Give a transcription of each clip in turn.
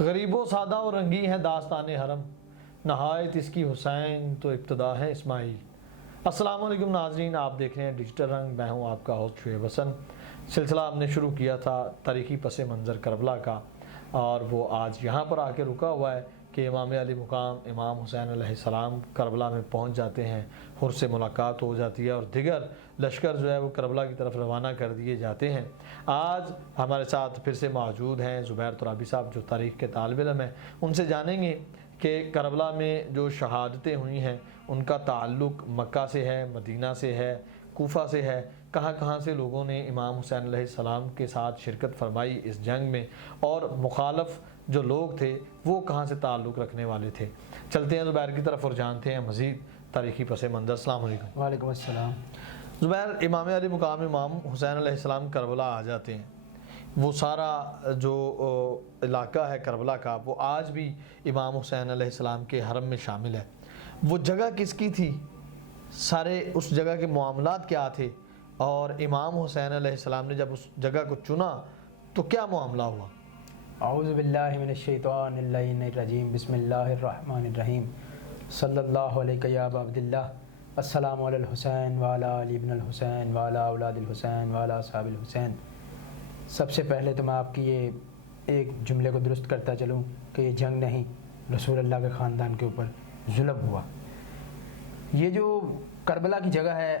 غریب و سادہ و رنگی ہے داستان حرم، نہایت اس کی حسین تو ابتدا ہے اسماعیل۔ السلام علیکم ناظرین، آپ دیکھ رہے ہیں ڈیجیٹل رنگ، میں ہوں آپ کا ہوسٹ شعیب حسن۔ سلسلہ ہم نے شروع کیا تھا تاریخی پس منظر کربلا کا، اور وہ آج یہاں پر آ کے رکا ہوا ہے کہ امام علی مقام امام حسین علیہ السلام کربلا میں پہنچ جاتے ہیں، حر سے ملاقات ہو جاتی ہے اور دیگر لشکر جو ہے وہ کربلا کی طرف روانہ کر دیے جاتے ہیں۔ آج ہمارے ساتھ پھر سے موجود ہیں زبیر ترابی صاحب، جو تاریخ کے طالب علم ہیں۔ ان سے جانیں گے کہ کربلا میں جو شہادتیں ہوئی ہیں ان کا تعلق مکہ سے ہے، مدینہ سے ہے، کوفہ سے ہے، کہاں کہاں سے لوگوں نے امام حسین علیہ السلام کے ساتھ شرکت فرمائی اس جنگ میں، اور مخالف جو لوگ تھے وہ کہاں سے تعلق رکھنے والے تھے۔ چلتے ہیں زبیر کی طرف اور جانتے ہیں مزید تاریخی پس منظر۔ السلام علیکم۔ وعلیکم السلام۔ زبیر، امام علی مقام امام حسین علیہ السلام کربلا آ جاتے ہیں، وہ سارا جو علاقہ ہے کربلا کا وہ آج بھی امام حسین علیہ السلام کے حرم میں شامل ہے۔ وہ جگہ کس کی تھی، سارے اس جگہ کے معاملات کیا تھے، اور امام حسین علیہ السلام نے جب اس جگہ کو چنا تو کیا معاملہ ہوا؟ اعوذ باللہ من الشیطان اللعین الرجیم، بسم اللہ الرحمن الرحیم، صلی اللہ علیہ یا ابا عبداللہ، السلام علی الحسین وعلی علی ابن الحسین وعلی اولاد الحسین وعلی اصحاب الحسین۔ سب سے پہلے تو میں آپ کی یہ ایک جملے کو درست کرتا چلوں کہ یہ جنگ نہیں، رسول اللہ کے خاندان کے اوپر ظلم ہوا۔ یہ جو کربلا کی جگہ ہے،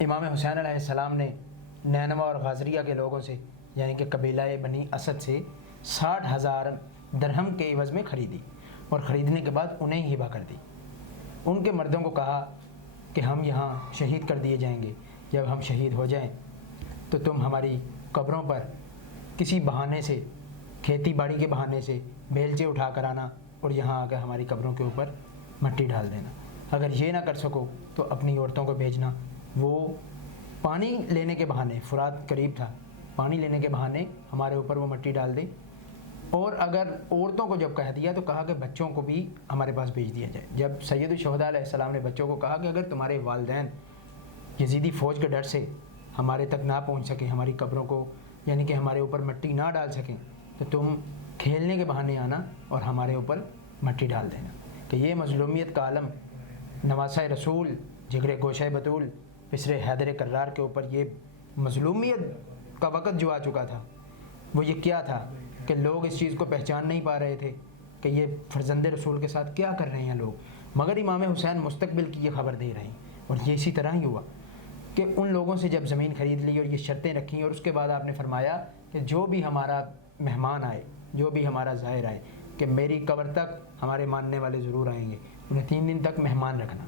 امام حسین علیہ السلام نے نینوا اور غازریہ کے لوگوں سے، یعنی کہ قبیلہ بنی اسد سے 60,000 درہم کے عوض میں خریدی، اور خریدنے کے بعد انہیں ہی ہبہ کر دی۔ ان کے مردوں کو کہا کہ ہم یہاں شہید کر دیے جائیں گے، جب ہم شہید ہو جائیں تو تم ہماری قبروں پر کسی بہانے سے، کھیتی باڑی کے بہانے سے بیلچے اٹھا کر آنا اور یہاں آ کر ہماری قبروں کے اوپر مٹی ڈال دینا۔ اگر یہ نہ کر سکو تو اپنی عورتوں کو بھیجنا، وہ پانی لینے کے بہانے، فرات قریب تھا، پانی لینے کے بہانے ہمارے اوپر وہ مٹی ڈال دے۔ اور اگر عورتوں کو جب کہہ دیا تو کہا کہ بچوں کو بھی ہمارے پاس بھیج دیا جائے۔ جب سید الشہداء علیہ السلام نے بچوں کو کہا کہ اگر تمہارے والدین یزیدی فوج کے ڈر سے ہمارے تک نہ پہنچ سکیں، ہماری قبروں کو یعنی کہ ہمارے اوپر مٹی نہ ڈال سکیں، تو تم کھیلنے کے بہانے آنا اور ہمارے اوپر مٹی ڈال دینا۔ کہ یہ مظلومیت کا عالم نواسہ رسول، جگر گوشہ بطول، پسرے حیدر کرار کے اوپر یہ مظلومیت کا وقت جو آ چکا تھا، وہ یہ کیا تھا کہ لوگ اس چیز کو پہچان نہیں پا رہے تھے کہ یہ فرزند رسول کے ساتھ کیا کر رہے ہیں لوگ، مگر امام حسین مستقبل کی یہ خبر دے رہے ہیں۔ اور یہ اسی طرح ہی ہوا کہ ان لوگوں سے جب زمین خرید لی اور یہ شرطیں رکھیں، اور اس کے بعد آپ نے فرمایا کہ جو بھی ہمارا مہمان آئے، جو بھی ہمارا زائر آئے، کہ میری قبر تک ہمارے ماننے والے ضرور آئیں گے، انہیں 3 دن تک مہمان رکھنا۔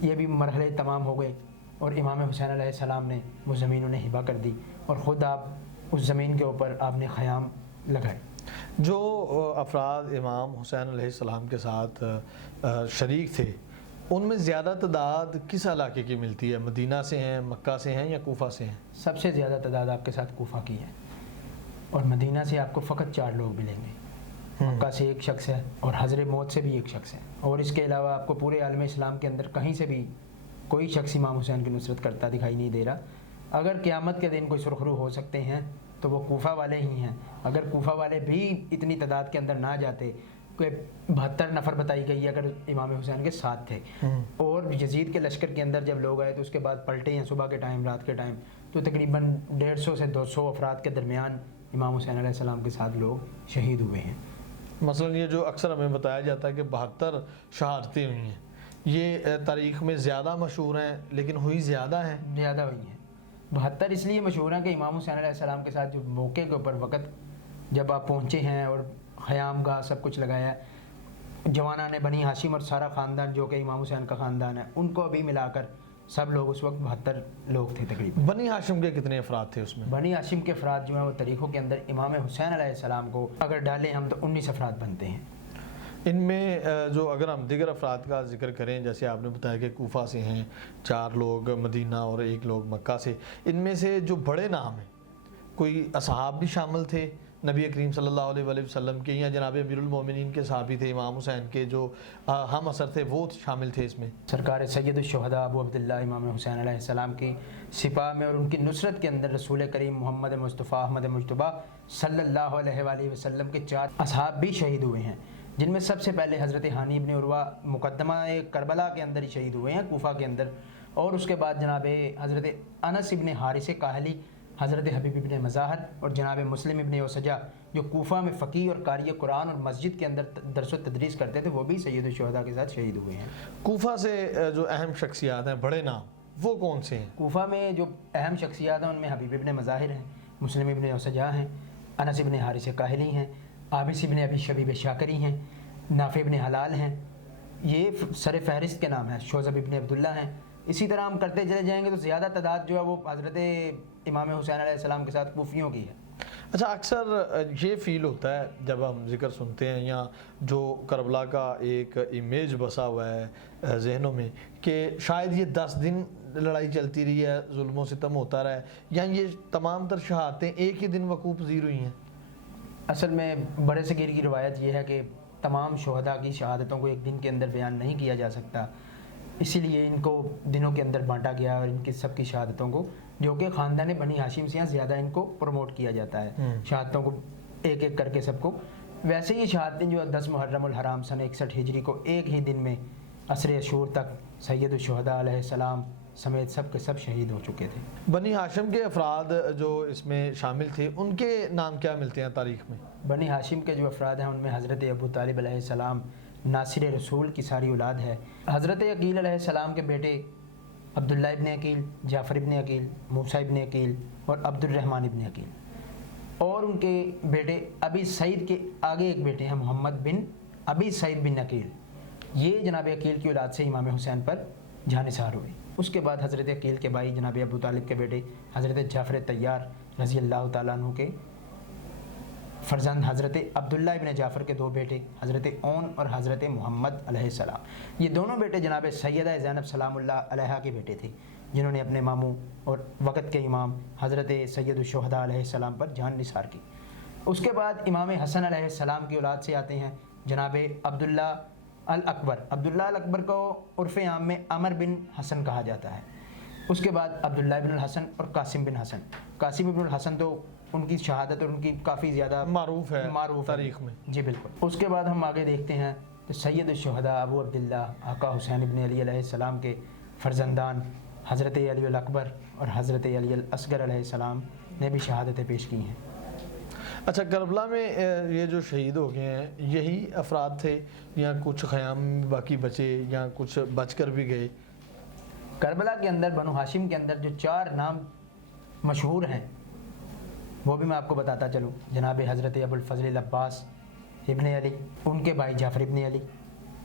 یہ بھی مرحلے تمام ہو گئے، اور امام حسین علیہ السلام نے وہ زمین انہیں ہبہ کر دی، اور خود آپ اس زمین کے اوپر آپ نے خیام لگائے۔ جو افراد امام حسین علیہ السلام کے ساتھ شریک تھے، ان میں زیادہ تعداد کس علاقے کی ملتی ہے؟ مدینہ سے ہیں، مکہ سے ہیں، یا کوفہ سے ہیں؟ سب سے زیادہ تعداد آپ کے ساتھ کوفہ کی ہے، اور مدینہ سے آپ کو فقط 4 لوگ ملیں گے۔ مکہ سے 1 شخص ہے، اور حضر موت سے بھی 1 شخص ہے، اور اس کے علاوہ آپ کو پورے عالم اسلام کے اندر کہیں سے بھی کوئی شخص امام حسین کی نصرت کرتا دکھائی نہیں دے رہا۔ اگر قیامت کے دن کوئی سرخرو ہو سکتے ہیں تو وہ کوفہ والے ہی ہیں۔ اگر کوفہ والے بھی اتنی تعداد کے اندر نہ جاتے، کہ 72 نفر بتائی گئی اگر امام حسین کے ساتھ تھے، اور یزید کے لشکر کے اندر جب لوگ آئے تو اس کے بعد پلٹے ہیں صبح کے ٹائم، رات کے ٹائم، تو تقریباً 150 سے 200 افراد کے درمیان امام حسین علیہ السلام کے ساتھ لوگ شہید ہوئے ہیں۔ مثلا یہ جو اکثر ہمیں بتایا جاتا ہے کہ 72 شہادتیں ہوئی ہیں، یہ تاریخ میں زیادہ مشہور ہیں، لیکن ہوئی زیادہ ہیں؟ زیادہ ہوئی ہیں۔ 72 اس لیے مشہور ہیں کہ امام حسین علیہ السلام کے ساتھ جو موقع کے اوپر وقت جب آپ پہنچے ہیں اور خیام گاہ سب کچھ لگایا ہے، جوانان بنی ہاشم اور سارا خاندان جو کہ امام حسین کا خاندان ہے، ان کو بھی ملا کر سب لوگ اس وقت 72 لوگ تھے تقریباً۔ بنی ہاشم کے کتنے افراد تھے اس میں؟ بنی ہاشم کے افراد جو ہیں وہ تاریخوں کے اندر امام حسین علیہ السلام کو اگر ڈالیں ہم تو 19 افراد بنتے ہیں۔ ان میں جو اگر ہم دیگر افراد کا ذکر کریں، جیسے آپ نے بتایا کہ کوفہ سے ہیں 4 لوگ، مدینہ اور 1 لوگ مکہ سے، ان میں سے جو بڑے نام ہیں، کوئی اصحاب بھی شامل تھے نبی کریم صلی اللہ علیہ وآلہ وسلم کے یا جناب امیر المومنین کے صحابی تھے امام حسین کے جو ہم اثر تھے وہ شامل تھے اس میں؟ سرکار سید الشہداء ابو عبداللہ امام حسین علیہ السلام کی سپاہ میں اور ان کی نصرت کے اندر رسول کریم محمد مصطفیٰ احمد مجتبیٰ صلی اللہ علیہ وآلہ وسلم کے 4 اصحاب بھی شہید ہوئے ہیں، جن میں سب سے پہلے حضرت ہانی ابن عروہ مقدمہ کربلا کے اندر ہی شہید ہوئے ہیں، کوفہ کے اندر، اور اس کے بعد جناب حضرت انس ابن حارث کاہلی، حضرت حبیب ابن مظاہر اور جناب مسلم ابن اوسجہ جو کوفہ میں فقیہ اور قاری قرآن اور مسجد کے اندر درس و تدریس کرتے تھے، وہ بھی سید الشہداء کے ساتھ شہید ہوئے ہیں۔ کوفہ سے جو اہم شخصیات ہیں بڑے نام وہ کون سے ہیں؟ کوفہ میں جو اہم شخصیات ہیں ان میں حبیب ابن مظاہر ہیں، مسلم ابن اوسجہ ہیں، انس ابن حارث کاہلی ہیں، عابس ابن ابی شبیب شاکری ہیں، نافع ابن حلال ہیں، یہ سر فہرست کے نام ہیں، شوذب ابن عبداللہ ہیں۔ اسی طرح ہم کرتے چلے جائیں گے تو زیادہ تعداد جو ہے وہ حضرت امام حسین علیہ السلام کے ساتھ کوفیوں کی ہے۔ اچھا، اکثر یہ فیل ہوتا ہے جب ہم ذکر سنتے ہیں یا جو کربلا کا ایک امیج بسا ہوا ہے ذہنوں میں کہ شاید یہ 10 دن لڑائی چلتی رہی ہے، ظلم و ستم ہوتا رہا ہے، یا یہ تمام تر شہادتیں ایک ہی دن وقوع پذیر ہوئی ہیں۔ اصل میں بڑے صغیر کی روایت یہ ہے کہ تمام شہداء کی شہادتوں کو ایک دن کے اندر بیان نہیں کیا جا سکتا، اسی لیے ان کو دنوں کے اندر بانٹا گیا اور ان کی سب کی شہادتوں کو، جو کہ خاندان بنی ہاشم سے زیادہ ان کو پروموٹ کیا جاتا ہے، شہادتوں کو ایک ایک کر کے سب کو۔ ویسے یہ شہادتیں جو 10 محرم الحرام سن 61 ہجری کو ایک ہی دن میں عصر عشور تک سید الشہداء علیہ السلام سمیت سب کے سب شہید ہو چکے تھے۔ بنی ہاشم کے افراد جو اس میں شامل تھے ان کے نام کیا ملتے ہیں تاریخ میں؟ بنی ہاشم کے جو افراد ہیں ان میں حضرت ابو طالب علیہ السلام ناصر رسول کی ساری اولاد ہے، حضرت عقیل علیہ السلام کے بیٹے عبداللہ ابن عقیل، جعفر ابن عقیل، موسیٰ ابن عقیل اور عبد الرحمن ابن عقیل، اور ان کے بیٹے ابی سعید کے آگے ایک بیٹے ہیں محمد بن ابی سعید بن عقیل، یہ جناب عقیل کی اولاد سے امام حسین پر جانثار ہوئے۔ اس کے بعد حضرت عقیل کے بھائی جناب ابو طالب کے بیٹے حضرت جعفر طیار رضی اللہ تعالیٰ عنہ کے فرزند حضرت عبداللہ ابن جعفر کے 2 بیٹے حضرت اون اور حضرت محمد علیہ السلام، یہ دونوں بیٹے جناب سیدہ زینب سلام اللہ علیہا کے بیٹے تھے، جنہوں نے اپنے ماموں اور وقت کے امام حضرت سید الشہداء علیہ السلام پر جان نثار کی۔ اس کے بعد امام حسن علیہ السلام کی اولاد سے آتے ہیں جناب عبداللہ الاکبر۔ عبداللہ الاکبر کو عرف عام میں عمر بن حسن کہا جاتا ہے۔ اس کے بعد عبداللہ بن الحسن اور قاسم بن حسن۔ قاسم بن الحسن تو ان کی شہادت اور ان کی کافی زیادہ معروف ہے تاریخ میں، جی بالکل۔ اس کے بعد ہم آگے دیکھتے ہیں تو سید الشہداء ابو عبداللہ آقا حسین ابن علی علیہ السلام کے فرزندان حضرت علی الاکبر اور حضرت علی الاصغر علیہ السلام نے بھی شہادتیں پیش کی ہیں۔ اچھا، کربلا میں یہ جو شہید ہو گئے ہیں یہی افراد تھے یا کچھ خیام میں باقی بچے یا کچھ بچ کر بھی گئے؟ کربلا کے اندر بنو ہاشم کے اندر جو 4 نام مشہور ہیں وہ بھی میں آپ کو بتاتا چلوں، جناب حضرت ابو الفضل العباس ابن علی، ان کے بھائی جعفر ابن علی،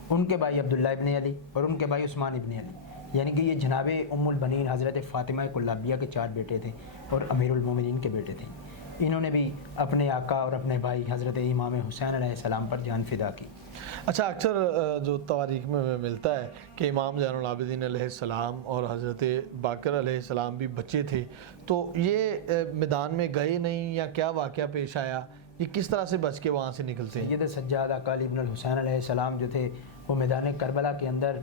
ان کے بھائی عبداللہ ابن علی اور ان کے بھائی عثمان ابن علی، یعنی کہ یہ جناب ام البنین حضرت فاطمہ کلابیہ کے 4 بیٹے تھے اور امیر المومنین کے بیٹے تھے۔ انہوں نے بھی اپنے آقا اور اپنے بھائی حضرت امام حسین علیہ السلام پر جان فدا کی۔ اچھا، اکثر جو تواریخ میں ملتا ہے کہ امام زین العابدین علیہ السلام اور حضرت باقر علیہ السلام بھی بچے تھے، تو یہ میدان میں گئے نہیں یا کیا واقعہ پیش آیا؟ یہ کس طرح سے بچ کے وہاں سے نکلتے ہیں؟ سید سجاد آقا علی ابن الحسین علیہ السلام جو تھے وہ میدان کربلا کے اندر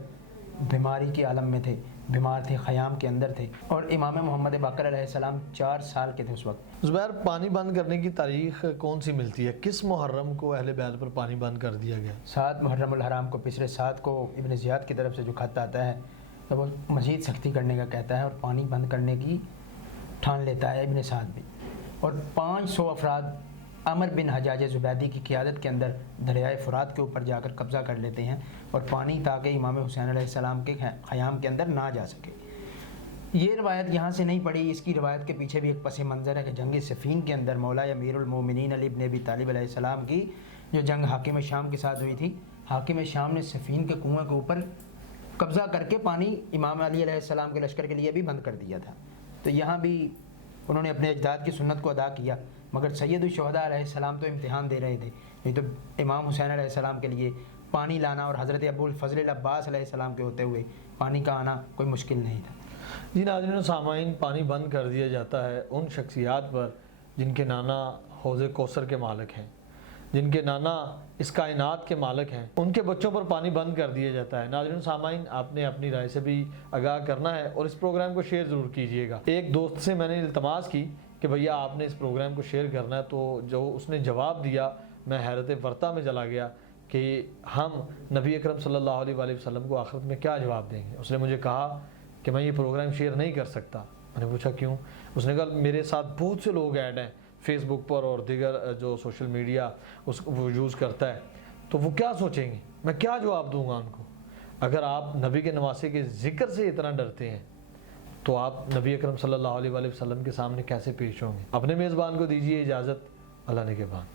بیماری کے عالم میں تھے، بیمار تھے، خیام کے اندر تھے، اور امام محمد باقر علیہ السلام 4 سال کے تھے اس وقت۔ زبیر، پانی بند کرنے کی تاریخ کون سی ملتی ہے؟ کس محرم کو اہل بیت پر پانی بند کر دیا گیا؟ 7 محرم الحرام کو، پچھلے 7 کو ابن زیاد کی طرف سے جو خط آتا ہے تو وہ مزید سختی کرنے کا کہتا ہے اور پانی بند کرنے کی ٹھان لیتا ہے ابن سعد بھی، اور 500 افراد عمر بن حجاج زبیدی کی قیادت کے اندر دریائے فرات کے اوپر جا کر قبضہ کر لیتے ہیں اور پانی تاکہ امام حسین علیہ السلام کے خیام کے اندر نہ جا سکے۔ یہ روایت یہاں سے نہیں پڑی، اس کی روایت کے پیچھے بھی ایک پس منظر ہے کہ جنگ صفین کے اندر مولا امیر المومنین علی ابن ابی طالب علیہ السلام کی جو جنگ حاکم شام کے ساتھ ہوئی تھی، حاکم شام نے صفین کے کنویں کے اوپر قبضہ کر کے پانی امام علی علیہ السلام کے لشکر کے لیے بھی بند کر دیا تھا، تو یہاں بھی انہوں نے اپنے اجداد کی سنت کو ادا کیا، مگر سید الشہداء علیہ السلام تو امتحان دے رہے تھے، نہیں تو امام حسین علیہ السلام کے لیے پانی لانا اور حضرت ابو الفضل العباس علیہ السلام کے ہوتے ہوئے پانی کا آنا کوئی مشکل نہیں تھا۔ جی ناظرین و سامعین، پانی بند کر دیا جاتا ہے ان شخصیات پر جن کے نانا حوض کوثر کے مالک ہیں، جن کے نانا اس کائنات کے مالک ہیں، ان کے بچوں پر پانی بند کر دیا جاتا ہے۔ ناظرین سامعین، آپ نے اپنی رائے سے بھی آگاہ کرنا ہے اور اس پروگرام کو شیئر ضرور کیجئے گا۔ ایک دوست سے میں نے التماس کی کہ بھیا آپ نے اس پروگرام کو شیئر کرنا ہے، تو جو اس نے جواب دیا میں حیرت ورطہ میں چلا گیا کہ ہم نبی اکرم صلی اللہ علیہ وآلہ وسلم کو آخرت میں کیا جواب دیں گے۔ اس نے مجھے کہا کہ میں یہ پروگرام شیئر نہیں کر سکتا۔ میں نے پوچھا کیوں؟ اس نے کہا میرے ساتھ بہت سے لوگ ایڈ ہیں فیس بک پر اور دیگر جو سوشل میڈیا اس کو وہ یوز کرتا ہے، تو وہ کیا سوچیں گے، میں کیا جواب دوں گا ان کو۔ اگر آپ نبی کے نواسے کے ذکر سے اتنا ڈرتے ہیں تو آپ نبی اکرم صلی اللہ علیہ وآلہ وسلم کے سامنے کیسے پیش ہوں گے۔ اپنے میزبان کو دیجیے اجازت، اللہ نگہبان۔